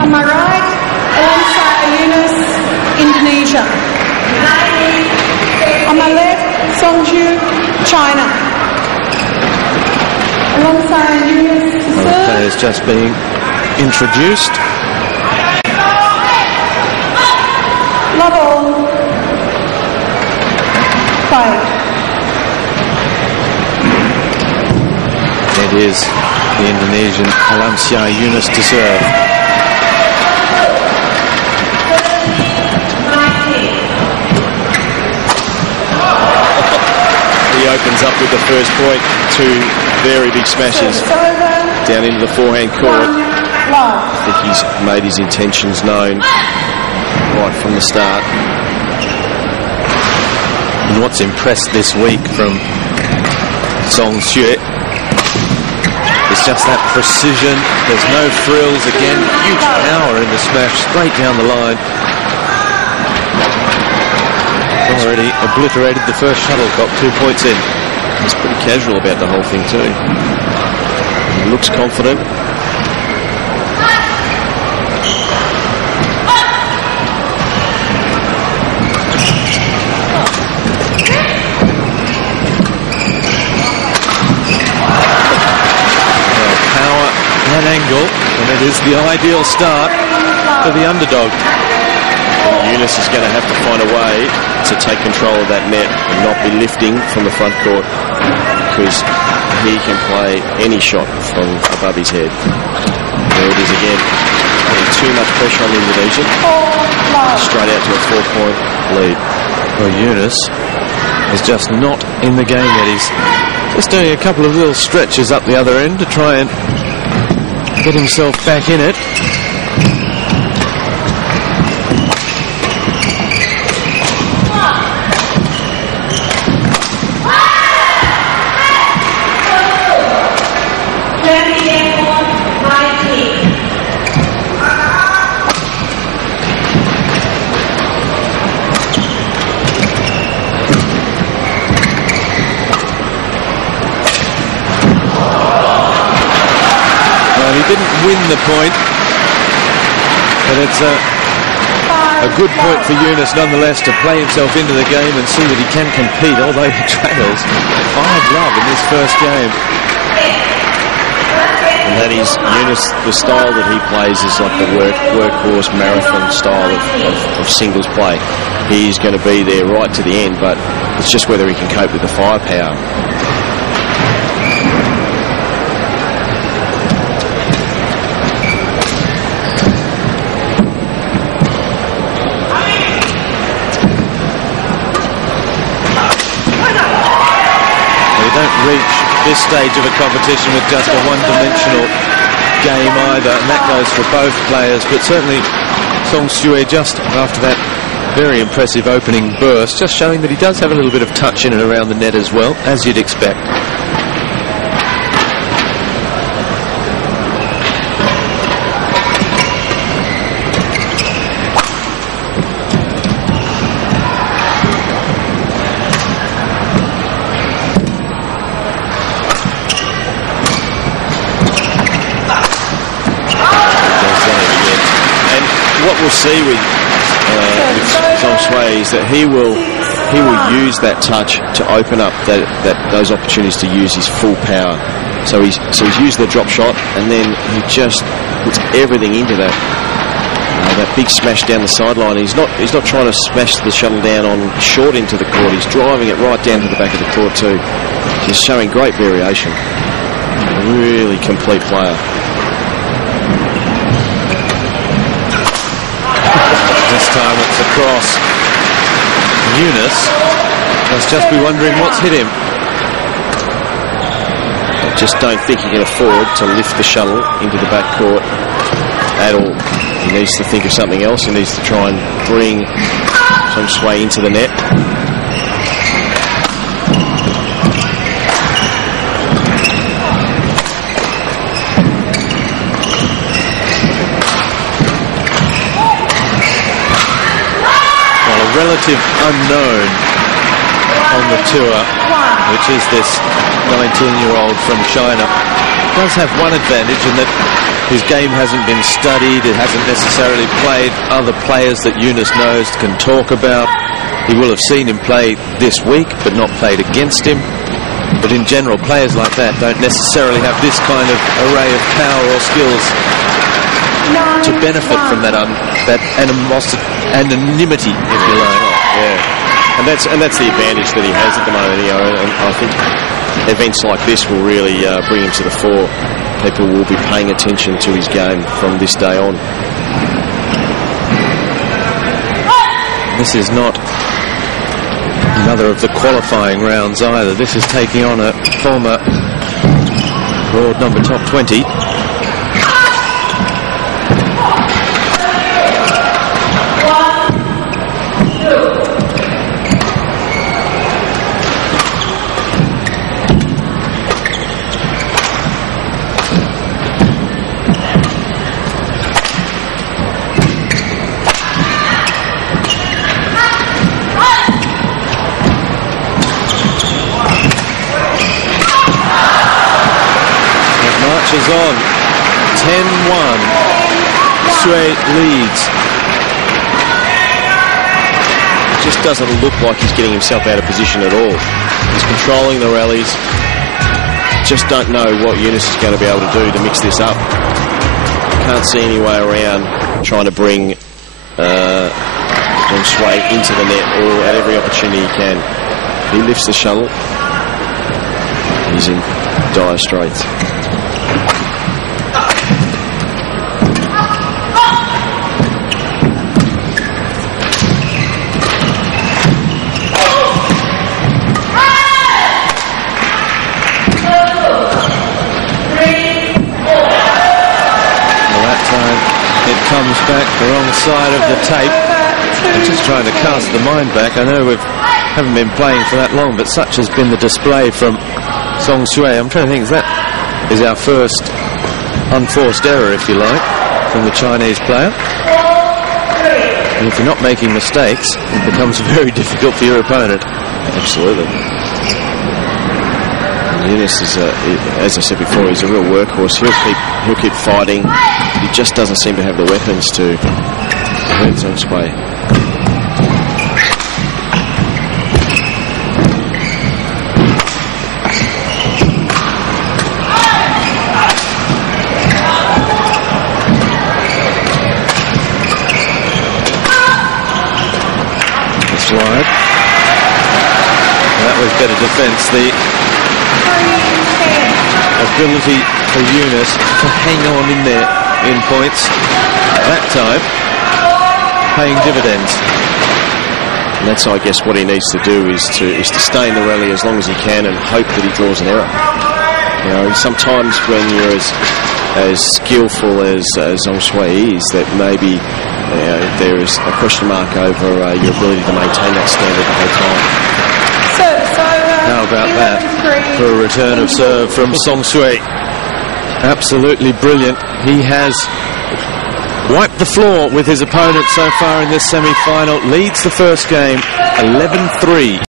On my right, Alamsyah, Yunus, Indonesia. On my left, Sun Jun, China. Alamsyah, Yunus to serve. Okay, is just being introduced. Love all. Play. It is the Indonesian Alamsyah Yunus to serve. He opens up with the first point. Two very big smashes down into the forehand court. I think he's made his intentions known right from the start. And what's impressed this week from Xue is just that precision. There's no frills. Again, huge power in the smash, straight down the line. Already obliterated the first shuttlecock, 2 points in. He's pretty casual about the whole thing too. He looks confident. Angle, and it is the ideal start for the underdog. Yunus is going to have to find a way to take control of that net and not be lifting from the front court, because he can play any shot from above his head. There it is again, putting too much pressure on the Indonesian. Straight out to a 4-point lead. Well, Yunus is just not in the game yet. He's just doing a couple of little stretches up the other end to try and get himself back in it. Didn't win the point, but it's a good point for Yunus nonetheless to play himself into the game and see that he can compete, although he trails 5-love in this first game. And that is Yunus. The style that he plays is like the workhorse marathon style of singles play. He is going to be there right to the end, but it's just whether he can cope with the firepower. Reach this stage of a competition with just a one-dimensional game either, and that goes for both players, but certainly Xue, just after that very impressive opening burst, just showing that he does have a little bit of touch in and around the net as well, as you'd expect. We'll see with Xue is that he will use that touch to open up those opportunities to use his full power. So he's used the drop shot, and then he just puts everything into that big smash down the sideline. He's not trying to smash the shuttle down on short into the court. He's driving it right down to the back of the court too. He's showing great variation. Really complete player. This time it's across. Yunus must just be wondering what's hit him. I just don't think he can afford to lift the shuttle into the back court at all. He needs to think of something else. He needs to try and bring Xue into the net. Relative unknown on the tour, which is this 19-year-old from China. does have one advantage in that his game hasn't been studied. It hasn't necessarily played other players that Yunus knows, can talk about. He will have seen him play this week, but not played against him. But in general, players like that don't necessarily have this kind of array of power or skills to benefit from that anonymity, if you like. Yeah, and that's the advantage that he has at the moment. You know, and I think events like this will really bring him to the fore. People will be paying attention to his game from this day on. This is not another of the qualifying rounds either. This is taking on a former world number top 20. Is on 10-1. Xue leads. Just doesn't look like he's getting himself out of position at all. He's controlling the rallies. Just don't know what Yunus is going to be able to do to mix this up. Can't see any way around trying to bring Xue into the net or at every opportunity he can. He lifts the shuttle. He's in dire straits. Comes back the wrong side of the tape. I'm just trying to cast the mind back. I know we haven't been playing for that long, but such has been the display from Xue. I'm trying to think, that is our first unforced error, if you like, from the Chinese player. And if you're not making mistakes, it becomes very difficult for your opponent. Absolutely. Yunus is, as I said before, he's a real workhorse. He'll keep fighting. He just doesn't seem to have the weapons to hurt Xue. That's wide. That was better defence. The ability for Yunus to hang on in there in points, that time paying dividends. And that's, I guess, what he needs to do is to stay in the rally as long as he can and hope that he draws an error. You know, sometimes when you're as skillful as Xue is, that maybe there is a question mark over your ability to maintain that standard the whole time. How about that for a return of serve from Xue? Absolutely brilliant. He has wiped the floor with his opponent so far in this semi-final. Leads the first game 11-3.